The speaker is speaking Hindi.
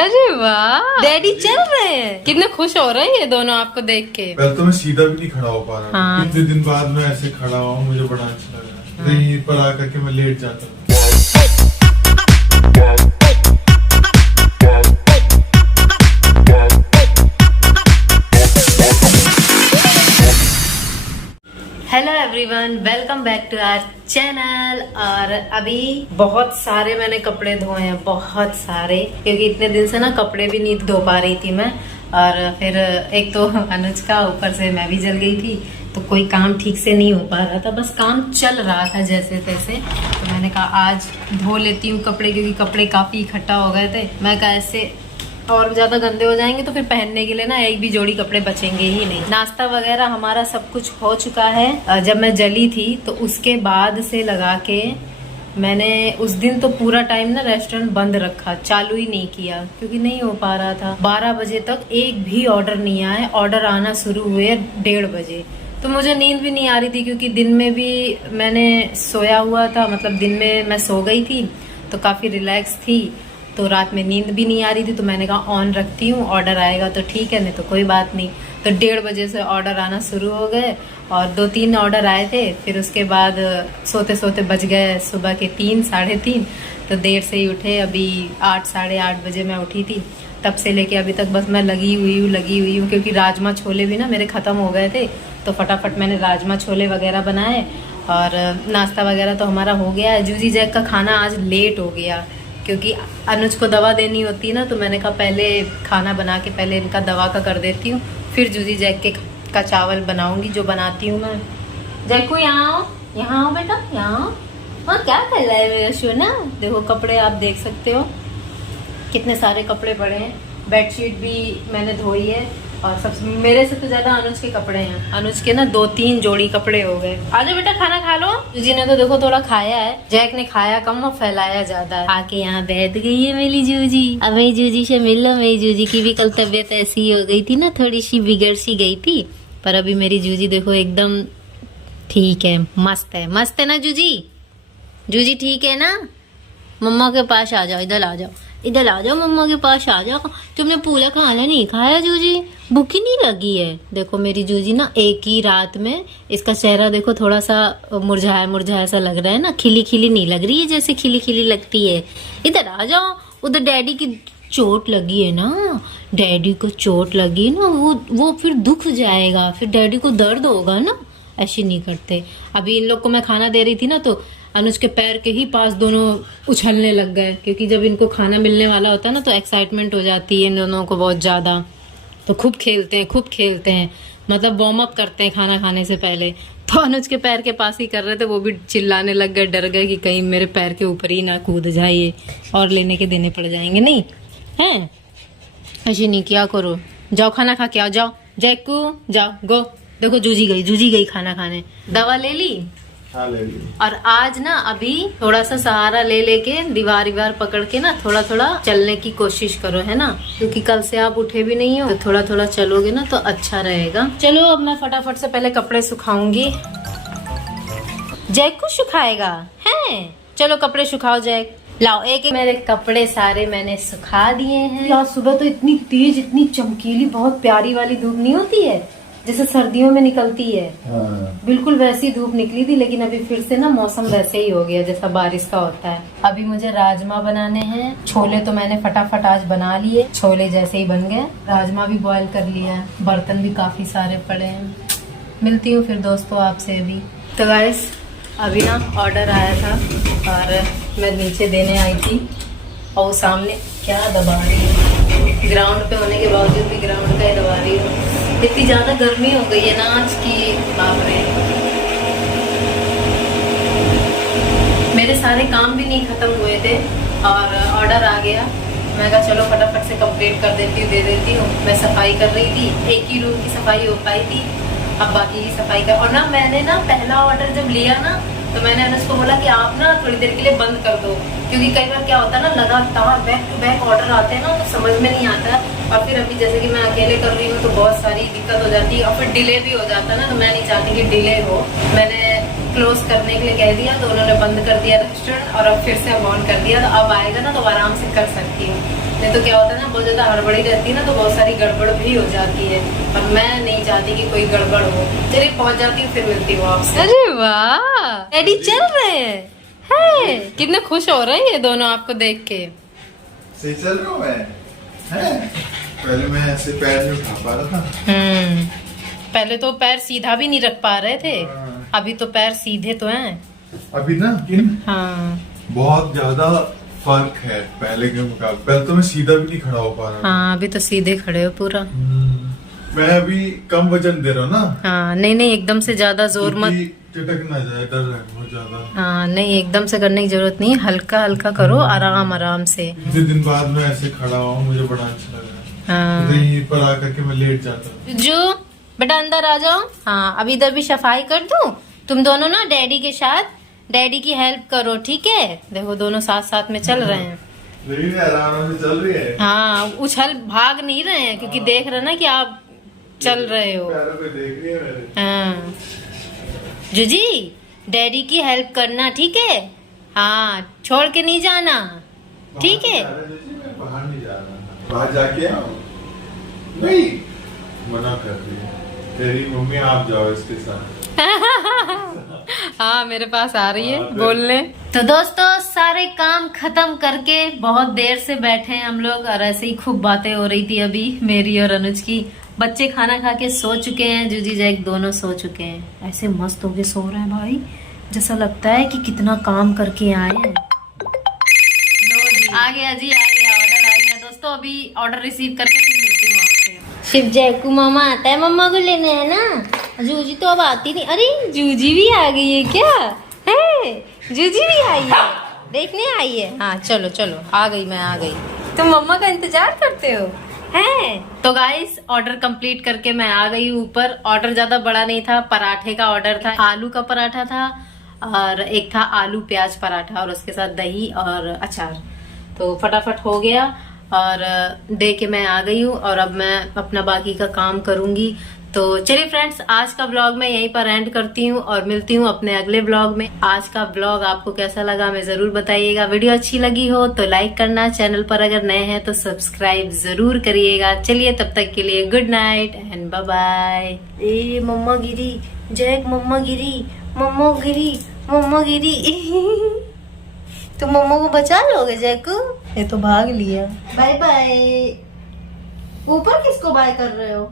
अरे वाह, डैडी चल रहे हैं। कितने खुश हो रहे हैं ये दोनों आपको देख के। पहले तो मैं सीधा भी नहीं खड़ा हो पा रहा। हाँ। कितने दिन बाद मैं ऐसे खड़ा हूँ, मुझे बड़ा अच्छा लगा। कहीं पर आकर के मैं लेट जाता हूँ। Hello everyone, welcome back to our channel. और अभी बहुत सारे मैंने कपड़े धोए हैं, बहुत सारे, क्योंकि इतने दिन से ना कपड़े भी नहीं धो पा रही थी मैं। और फिर एक तो अनुज का, ऊपर से मैं भी जल गई थी, तो कोई काम ठीक से नहीं हो पा रहा था, बस काम चल रहा था जैसे तैसे। तो मैंने कहा आज धो लेती हूँ कपड़े, क्योंकि कपड़े काफी इकट्ठा हो गए थे। मैं कहा ऐसे और ज्यादा गंदे हो जाएंगे तो फिर पहनने के लिए ना एक भी जोड़ी कपड़े बचेंगे ही नहीं। नाश्ता वगैरह हमारा सब कुछ हो चुका है। जब मैं जली थी तो उसके बाद से लगा के मैंने उस दिन तो पूरा टाइम ना रेस्टोरेंट बंद रखा, चालू ही नहीं किया, क्योंकि नहीं हो पा रहा था। 12 बजे तक एक भी ऑर्डर नहीं आया। ऑर्डर आना शुरू हुए 1:30 बजे। तो मुझे नींद भी नहीं आ रही थी, क्योंकि दिन में भी मैंने सोया हुआ था, मतलब दिन में मैं सो गई थी तो काफी रिलैक्स थी। तो रात में नींद भी नहीं आ रही थी, तो मैंने कहा ऑन रखती हूँ, ऑर्डर आएगा तो ठीक है, नहीं तो कोई बात नहीं। तो 1:30 बजे से ऑर्डर आना शुरू हो गए और 2-3 ऑर्डर आए थे। फिर उसके बाद सोते सोते बज गए सुबह के 3, 3:30। तो देर से ही उठे। अभी 8, 8:30 बजे मैं उठी थी। तब से लेके अभी तक बस मैं लगी हुई हूँ, क्योंकि राजमा छोले भी ना मेरे ख़त्म हो गए थे। तो फटाफट मैंने राजमा छोले वगैरह बनाए और नाश्ता वगैरह तो हमारा हो गया है। जूजी जैक का खाना आज लेट हो गया, क्योंकि अनुज को दवा देनी होती ना, तो मैंने कहा पहले खाना बना के पहले इनका दवा का कर देती हूँ, फिर जूजी जैक के का चावल बनाऊंगी जो बनाती हूँ मैं। जैकू यहाँ आओ बेटा, यहाँ आओ। हाँ, क्या कर रहा है मेरा सोना? देखो कपड़े आप देख सकते हो, कितने सारे कपड़े पड़े हैं। बेडशीट भी मैंने धोई है और सब मेरे से तो ज्यादा अनुज के कपड़े हैं। अनुज के ना 2-3 जोड़ी कपड़े हो गए। आजो बेटा खाना खा लो। जूजी ने तो देखो थोड़ा खाया है, जैक ने खाया कम और फैलाया ज्यादा है। आके यहाँ बैठ गई है मेरी जूजी। अब मेरी जूजी से मिल लो। मेरी जूजी की भी कल तबीयत ऐसी हो गई थी ना, थोड़ी सी बिगड़ सी गई थी, पर अभी मेरी जूजी देखो एकदम ठीक है, मस्त है। मस्त है ना जूजी? जूजी ठीक है ना? मम्मा के पास आ जाओ, इधर आ जाओ, इधर आ जाओ, मम्मा के पास आ जाओ। तुमने पूरा खाना नहीं खाया जूजी? भूख ही नहीं लगी है? देखो मेरी जूजी ना एक ही रात में, इसका चेहरा देखो थोड़ा सा मुरझाया मुरझाया सा लग रहा है ना, खिली खिली नहीं लग रही है जैसे खिली खिली लगती है। इधर आ जाओ। उधर डैडी की चोट लगी है ना, डैडी को चोट लगी ना, वो फिर दुख जाएगा, फिर डैडी को दर्द होगा ना। ऐसे नहीं करते। अभी इन लोग को मैं खाना दे रही थी ना, तो अनुज के पैर के ही पास दोनों उछलने लग गए, क्योंकि जब इनको खाना मिलने वाला होता है ना तो एक्साइटमेंट हो जाती है इन दोनों को बहुत ज्यादा। तो खूब खेलते हैं, मतलब वार्म अप करते हैं खाना खाने से पहले। तो अनुज के पैर के पास ही कर रहे थे, वो भी चिल्लाने लग गए, डर गए कि कहीं मेरे पैर के ऊपर ही ना कूद जाइए और लेने के देने पड़ जाएंगे। नहीं है ऐसे नहीं किया करो। जाओ खाना खा के आओ, जाओ जैकू जाओ, गो। देखो जूजी गई खाना खाने। दवा ले ली? हाँ, ले ली। और आज ना अभी थोड़ा सा सहारा ले लेके दीवार पकड़ के ना थोड़ा थोड़ा चलने की कोशिश करो, है ना, क्योंकि कल से आप उठे भी नहीं हो, तो थोड़ा थोड़ा चलोगे ना तो अच्छा रहेगा। चलो अब मैं फटाफट से पहले कपड़े सुखाऊंगी। जैक को सुखाएगा है? चलो कपड़े सुखाओ जैक। लाओ एक मेरे कपड़े सारे मैंने सुखा दिए हैं। यार सुबह तो इतनी तेज, इतनी चमकीली, बहुत प्यारी वाली धूप नहीं होती है जैसे सर्दियों में निकलती है। हाँ। बिल्कुल वैसी धूप निकली थी, लेकिन अभी फिर से ना मौसम वैसे ही हो गया जैसा बारिश का होता है। अभी मुझे राजमा बनाने हैं। छोले तो मैंने फटाफट आज बना लिए, छोले जैसे ही बन गए। राजमा भी बॉईल कर लिया है, बर्तन भी काफी सारे पड़े हैं। मिलती हूँ फिर दोस्तों आपसे अभी। तो गाइस अभी ना ऑर्डर आया था और मैं नीचे देने आई थी, और वो सामने क्या दबा रही है, ग्राउंड पे होने के बावजूद भी ग्राउंड का ही दबा रही है। इतनी ज्यादा गर्मी हो गई है ना आज की, बाप रे। मेरे सारे काम भी नहीं खत्म हुए थे और ऑर्डर आ गया। मैं कहा चलो फटाफट से कंप्लीट कर देती हूँ, दे देती हूँ। मैं सफाई कर रही थी, एक ही रूम की सफाई हो पाई थी, अब बाकी की सफाई कर। और ना मैंने ना पहला ऑर्डर जब लिया ना, तो मैंने अनुज को बोला कि आप ना थोड़ी देर के लिए बंद कर दो, क्योंकि कई बार क्या होता है ना, लगातार बैक टू बैक ऑर्डर आते हैं ना, तो समझ में नहीं आता। और फिर अभी जैसे कि मैं अकेले कर रही हूँ तो बहुत सारी दिक्कत हो जाती है, और फिर डिले भी हो जाता है ना, तो मैं नहीं चाहती कि डिले हो। मैंने क्लोज करने के लिए कह दिया, तो उन्होंने बंद कर दिया रेस्टोरेंट, और अब फिर से अब ऑन कर दिया। तो अब आएगा ना तो आराम से कर सकती हूँ। नहीं तो क्या होता है ना, बहुत ज्यादा हड़बड़ी रहती है ना तो बहुत सारी गड़बड़ भी हो जाती है, और मैं नहीं चाहती कि कोई गड़बड़ हो। चलिए पहुंच जाती हूँ, फिर मिलती हूँ आपसे। अरे वाह, डैडी चल रहे हैं, कितने खुश हो रहे हैं ये दोनों आपको देख के। सही चल रहा हूँ मैं, है? पहले मैं ऐसे पैर नहीं उठा पा रहा था। पहले तो पैर सीधा भी नहीं रख पा रहे थे, अभी तो पैर सीधे तो हैं। अभी ना हाँ बहुत ज्यादा फर्क है पहले के मुकाबले। पहले तो मैं सीधा भी नहीं खड़ा हो पा रहा था। हाँ, अभी तो सीधे खड़े हो पूरा। मैं अभी कम वजन दे रहा हूँ ना। हाँ नहीं एकदम से ज्यादा जोर मत। क्योंकि चटक ना जाए, डर है बहुत ज्यादा। हाँ नहीं, एकदम से करने की जरूरत नहीं है, हल्का हल्का करो, आराम आराम से। इतने दिन बाद मैं ऐसे खड़ा हूँ, मुझे बड़ा अच्छा लगा। हाँ यहीं पर आकर के मैं लेट जाता हूँ। जो बेटा अंदर आ जाओ। हाँ अब इधर भी सफाई कर दूं, तुम दोनों ना डैडी के साथ डैडी की हेल्प करो, ठीक है? देखो दोनों साथ साथ में चल रहे हैं। नहीं आराम से चल रही है। हाँ उछल भाग नहीं रहे हैं, क्योंकि देख रहे ना कि आप चल रहे हो। पैरों पे देख रही है मेरे। हाँ जूजी, डैडी की हेल्प करना, ठीक है? हाँ छोड़ के नहीं जाना, ठीक है? मैं बाहर नहीं जा रहा, बाहर जाके आओ। नहीं मना कर रही है तेरी मम्मी, आप जाओ इसके साथ। हाँ मेरे पास आ रही है बोलने। तो दोस्तों सारे काम खत्म करके बहुत देर से बैठे हैं हम लोग, और ऐसे ही खूब बातें हो रही थी अभी मेरी और अनुज की। बच्चे खाना खा के सो चुके हैं, जूजी जैक दोनों सो चुके हैं। ऐसे मस्त होके सो रहे हैं भाई, जैसा लगता है कि कितना काम करके आए हैं। लो जी आ गया, जी आ गया, ऑर्डर आ गया। दोस्तों अभी ऑर्डर रिसीव करके फिर मिलती हूँ आपसे। शिव जैकू मामा आता है, मम्मा को लेने है ना। जूजी तो अब आती नहीं। अरे जूजी भी आ गई है क्या? है जूजी भी आई है, देखने आई है। हाँ चलो चलो, आ गई, मैं आ गई। तुम मम्मा का इंतजार करते हो हैं? तो गाइस ऑर्डर कंप्लीट करके मैं आ गई ऊपर। ऑर्डर ज्यादा बड़ा नहीं था, पराठे का ऑर्डर था। आलू का पराठा था और एक था आलू प्याज पराठा, और उसके साथ दही और अचार। तो फटाफट हो गया और दे के मैं आ गई हूँ, और अब मैं अपना बाकी का काम करूंगी। तो चलिए फ्रेंड्स, आज का ब्लॉग मैं यहीं पर एंड करती हूँ और मिलती हूँ अपने अगले ब्लॉग में। आज का ब्लॉग आपको कैसा लगा हमें जरूर बताइएगा। वीडियो अच्छी लगी हो तो लाइक करना, चैनल पर अगर नए हैं तो सब्सक्राइब जरूर करिएगा। चलिए तब तक के लिए good night and bye bye. ए मम्मा गिरी, जैक मम्मा गिरी, मम्मा गिरी, मम्मा गिरी। तो मम्मा को बचा लोगे जैकू? ये तो भाग लिया। Bye bye. ऊपर किसको बाय कर रहे हो?